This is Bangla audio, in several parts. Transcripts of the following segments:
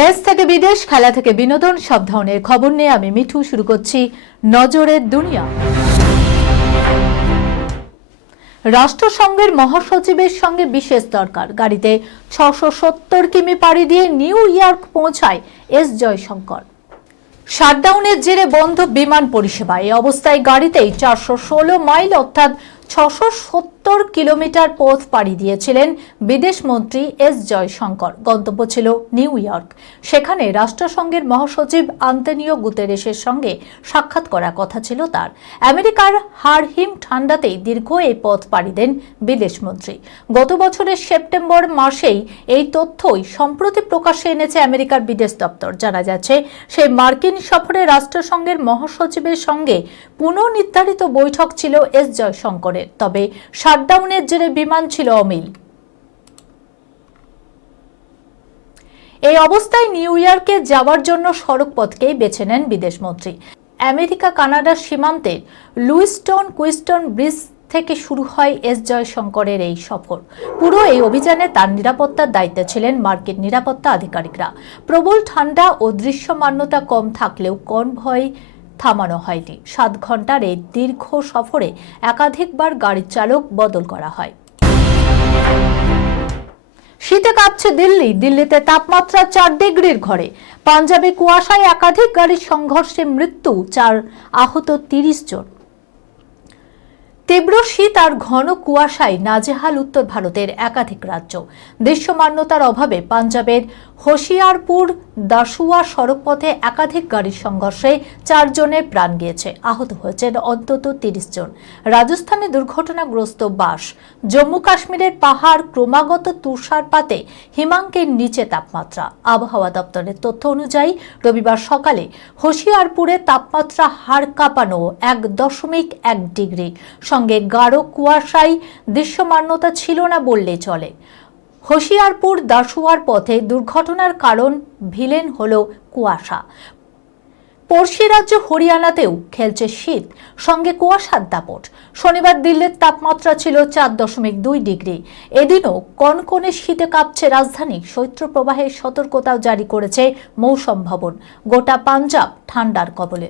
দেশ থেকে বিদেশ, খেলা থেকে বিনোদন, সব ধরনের খবর নিয়ে আমি মিঠু শুরু করছি নজরের দুনিয়া। রাষ্ট্রসংঘের মহাসচিবের সঙ্গে বিশেষ দরকার। গাড়িতে ৬৭০ কিমি পাড়ি দিয়ে নিউ ইয়র্ক পৌঁছায় এস জয়শঙ্কর। শাটডাউনের জেরে বন্ধ বিমান পরিষেবা। এই অবস্থায় গাড়িতেই ৪১৬ মাইল অর্থাৎ ৬৭০ কিলোমিটার পথ পাড়ি দিয়েছিলেন বিদেশমন্ত্রী এস জয়শঙ্কর। গন্তব্য ছিল নিউ ইয়র্ক। সেখানে রাষ্ট্রসংঘের মহাসচিব আন্তোনিও গুতেরেসের সঙ্গে সাক্ষাৎ করার কথা ছিল তার। আমেরিকার হাড়হিম ঠান্ডাতেই দীর্ঘ এই পথ পাড়ি দেন বিদেশমন্ত্রী। গত বছরের সেপ্টেম্বর মাসেই এই তথ্যই সম্প্রতি প্রকাশ্যে এনেছে আমেরিকার বিদেশ দপ্তর। জানা যাচ্ছে, সেই মার্কিন সফরে রাষ্ট্রসংঘের মহাসচিবের সঙ্গে পুনঃনির্ধারিত বৈঠক ছিল এস জয়শঙ্করের। তবে শাটডাউনের জেরে বিমান ছিল অমিল। এই অবস্থায় নিউ ইয়র্কে যাওয়ার জন্য সড়কপথকেই বেছে নেন বিদেশমন্ত্রী। আমেরিকা কানাডার সীমান্তের কুইস্টন ব্রিজ থেকে শুরু হয় এস জয়শঙ্করের এই সফর। পুরো এই অভিযানে তার নিরাপত্তার দায়িত্বে ছিলেন মার্কিন নিরাপত্তা আধিকারিকরা। প্রবল ঠান্ডা ও দৃশ্যমানতা কম থাকলেও কনভয় থামানো হয়নি। ৭ ঘন্টার এই দীর্ঘ সফরে একাধিকবার গাড়ির চালক বদল করা হয়। শীতে কাঁপছে দিল্লিতে তাপমাত্রা ৪ ডিগ্রির ঘরে। পাঞ্জাবে কুয়াশায় একাধিক গাড়ির সংঘর্ষে মৃত্যু ৪, আহত ৩০ জন। তীব্র শীত আর ঘন কুয়াশায় নাজেহাল উত্তর ভারতের একাধিক রাজ্য। দৃশ্যমানতার অভাবে পাঞ্জাবের হোশিয়ারপুর দাসুয়া সড়কপথে একাধিক গাড়ির সংঘর্ষে ৪ জনের প্রাণ গিয়েছে, আহত হয়েছেন অন্তত ৩০ জন। রাজস্থানে দুর্ঘটনাগ্রস্ত বাস। জম্মু কাশ্মীরের পাহাড় ক্রমাগত তুষারপাতে হিমাঙ্কের নিচে তাপমাত্রা। আবহাওয়া দপ্তরের তথ্য অনুযায়ী রবিবার সকালে হোশিয়ারপুরে তাপমাত্রা হাড় কাঁপানো ১.১ ডিগ্রি। সঙ্গে গাঢ় কুয়াশায় দৃশ্যমানতা ছিল না বললেই চলে। হোশিয়ারপুর দাসুয়ার পথে দুর্ঘটনার কারণ ভিলেন হল কুয়াশা। পড়শি রাজ্য হরিয়ানাতেও খেলছে শীত, সঙ্গে কুয়াশার দাপট। শনিবার দিল্লির তাপমাত্রা ছিল ৪.২ ডিগ্রি। এদিনও কনকনে শীতে কাঁপছে রাজধানী। শৈত্যপ্রবাহের সতর্কতাও জারি করেছে মৌসুম ভবন। গোটা পাঞ্জাব ঠান্ডার কবলে।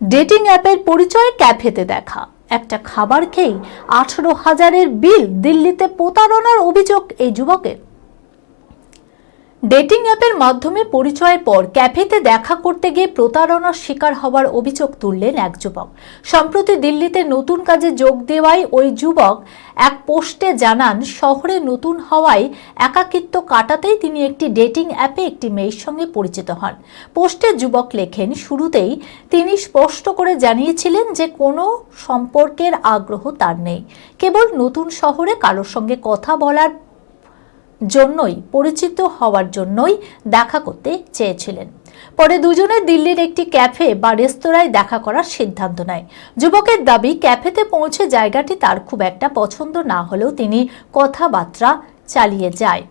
ডেটিং অ্যাপের পরিচয়ে ক্যাফেতে দেখা। একটা খাবার খেয়েই ১৮,০০০-এর বিল। দিল্লিতে প্রতারণার অভিযোগ এই যুবকের। ডেটিং অ্যাপের মাধ্যমে পরিচয়ের পর ক্যাফেতে দেখা করতে গিয়ে প্রতারণার শিকার হওয়ার অভিযোগ তুললেন এক যুবক। সম্প্রতি দিল্লিতে নতুন কাজে যোগ দেওয়ায় ওই যুবক এক পোস্টে জানান, শহরে নতুন হওয়ায় একাকিত্ব কাটাতেই তিনি একটি ডেটিং অ্যাপে একটি মেয়ের সঙ্গে পরিচিত হন। পোস্টে যুবক লেখেন, শুরুতেই তিনি স্পষ্ট করে জানিয়েছিলেন যে কোনো সম্পর্কের আগ্রহ তার নেই, কেবল নতুন শহরে কারোর সঙ্গে কথা বলার জন্যই, পরিচিত হওয়ার জন্যই দেখা করতে চেয়েছিলেন। পরে দুজনে দিল্লির একটি ক্যাফে বা রেস্তোরাঁয় দেখা করার সিদ্ধান্ত নেয়। যুবকের দাবি, ক্যাফেতে পৌঁছে জায়গাটি তার খুব একটা পছন্দ না হলেও তিনি কথাবার্তা চালিয়ে যায়।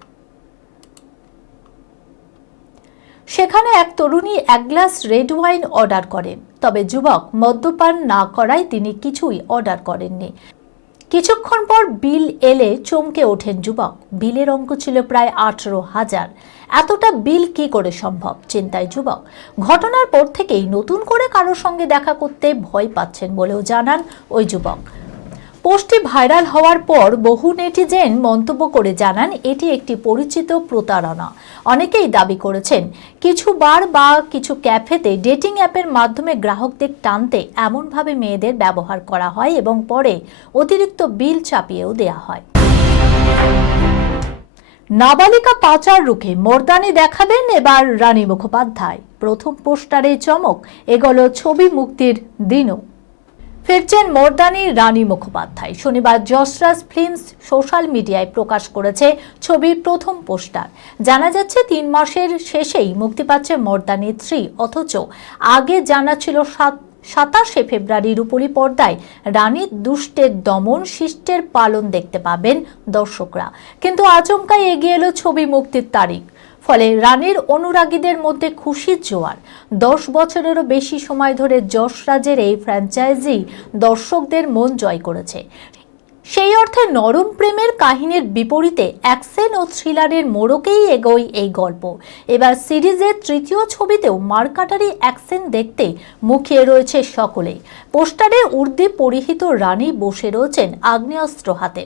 সেখানে এক তরুণী ১ গ্লাস রেড ওয়াইন অর্ডার করেন। তবে যুবক মদ্যপান না করায় তিনি কিছুই অর্ডার করেননি। কিছুক্ষণ পর বিল এলে চমকে ওঠেন যুবক। বিলের অঙ্ক ছিল প্রায় ১৮,০০০। এতটা বিল কি করে সম্ভব, চিন্তায় যুবক। ঘটনার পর থেকেই নতুন করে কারোর সঙ্গে দেখা করতে ভয় পাচ্ছেন বলেও জানান ওই যুবক। পোস্টটি ভাইরাল হওয়ার পর বহু নেটিজেন মন্তব্য করে জানান, এটি একটি পরিচিত প্রতারণা। অনেকেই দাবি করেছেন, কিছু বার বা কিছু ক্যাফেতে ডেটিং অ্যাপের মাধ্যমে গ্রাহকদের টানতে এমনভাবে মেয়েদের ব্যবহার করা হয় এবং পরে অতিরিক্ত বিল চাপিয়েও দেয়া হয়। নাবালিকা পাচার রুখে মর্দানি দেখাবেন এবার রানী মুখোপাধ্যায়। প্রথম পোস্টারে চমক, এগোলো ছবি মুক্তির দিনও। ফিরছেন মর্দানি রানী মুখোপাধ্যায়। শনিবার যশরাজ ফিল্মস সোশ্যাল মিডিয়ায় প্রকাশ করেছে ছবির প্রথম পোস্টার। জানা যাচ্ছে ৩ মাসের শেষেই মুক্তি পাচ্ছে মর্দানি 3, অথচ আগে জানা ছিল ২৭শে ফেব্রুয়ারি রূপলী পর্দায় রানীর দুষ্টের দমন, শিষ্টের পালন দেখতে পাবেন দর্শকরা। কিন্তু আচমকাই এগিয়ে এলো ছবি মুক্তির তারিখ। ফলে রানীর অনুরাগীদের মধ্যে খুশির জোয়ার। ১০ বছরেরও বেশি সময় ধরে যশরাজের এই ফ্র্যাঞ্চাইজি দর্শকদের মন জয় করেছে। সেই অর্থে নরম প্রেমের কাহিনীর বিপরীতে অ্যাকশন ও থ্রিলারের মোড়কেই এগোয় এই গল্প। এবার সিরিজের তৃতীয় ছবিতেও মারকাটারি অ্যাকশন দেখতে মুখিয়ে রয়েছে সকলেই। পোস্টারে উর্দি পরিহিত রানী বসে রয়েছেন আগ্নেয়াস্ত্র হাতে।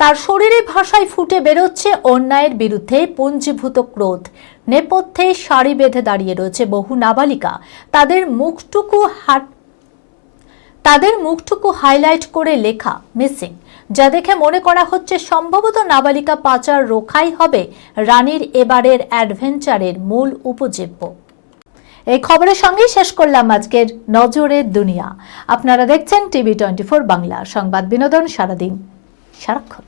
তার শরীরে ভাষায় ফুটে বেরোচ্ছে অন্যায়ের বিরুদ্ধে পুঞ্জীভূত ক্রোধ। নেপথ্যে সারি বেঁধে দাঁড়িয়ে রয়েছে বহু নাবালিকা। তাদের মুখটুকু হাইলাইট করে লেখা মিসিং, যা দেখে মনে করা হচ্ছে সম্ভবত নাবালিকা পাচার রোখাই হবে রানীর এবারের অ্যাডভেঞ্চারের মূল উপজীব্য। এই খবরের সঙ্গেই শেষ করলাম আজকের নজরের দুনিয়া। আপনারা দেখছেন টিভি 24 বাংলা, সংবাদ বিনোদন সারাদিন সারাক্ষণ।